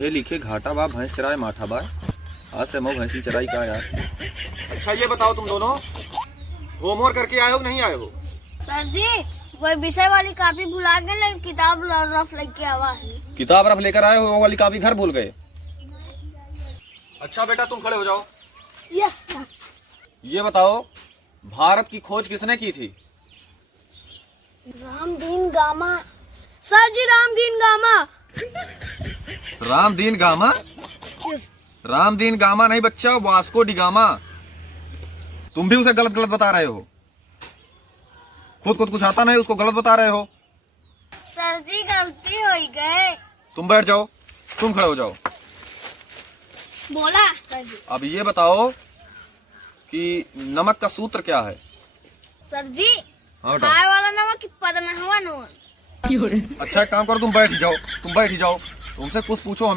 ये लिखे घाटा बा भैंस चराए माठा बा। आज से मैं भैंसी चराई का यार। अच्छा ये बताओ तुम दोनों होमवर्क करके आए हो कि नहीं आए हो? सर जी वही विषय वाली कॉपी भुला गए, लेकिन किताब रफ लेके आवा है। किताब रफ लेकर आए हो, वो वाली कॉपी घर भूल गए। अच्छा बेटा तुम खड़े हो जाओ। Yes sir. ये बताओ भारत की खोज किसने की थी? Ramdeen Gama. Sir ji Ramdeen Gama. Ramdeen Gama? Yes. Ramdeen Gama नहीं बच्चा, वास्को डी गामा। तुम भी उसे गलत गलत बता रहे हो। खुद कुछ आता नहीं, उसको गलत बता रहे हो। सर जी गलती हो गए। तुम बैठ जाओ, तुम खड़े हो जाओ। बोला सर जी। अब ये बताओ कि नमक का सूत्र क्या है? सर जी हाँ बताओ। खाए वाला नमक की पदना हुआ नमक। अच्छा एक काम करो, तुम बैठ ही जाओ, तुम बैठ ही जाओ। तुमसे कुछ पूछो हमें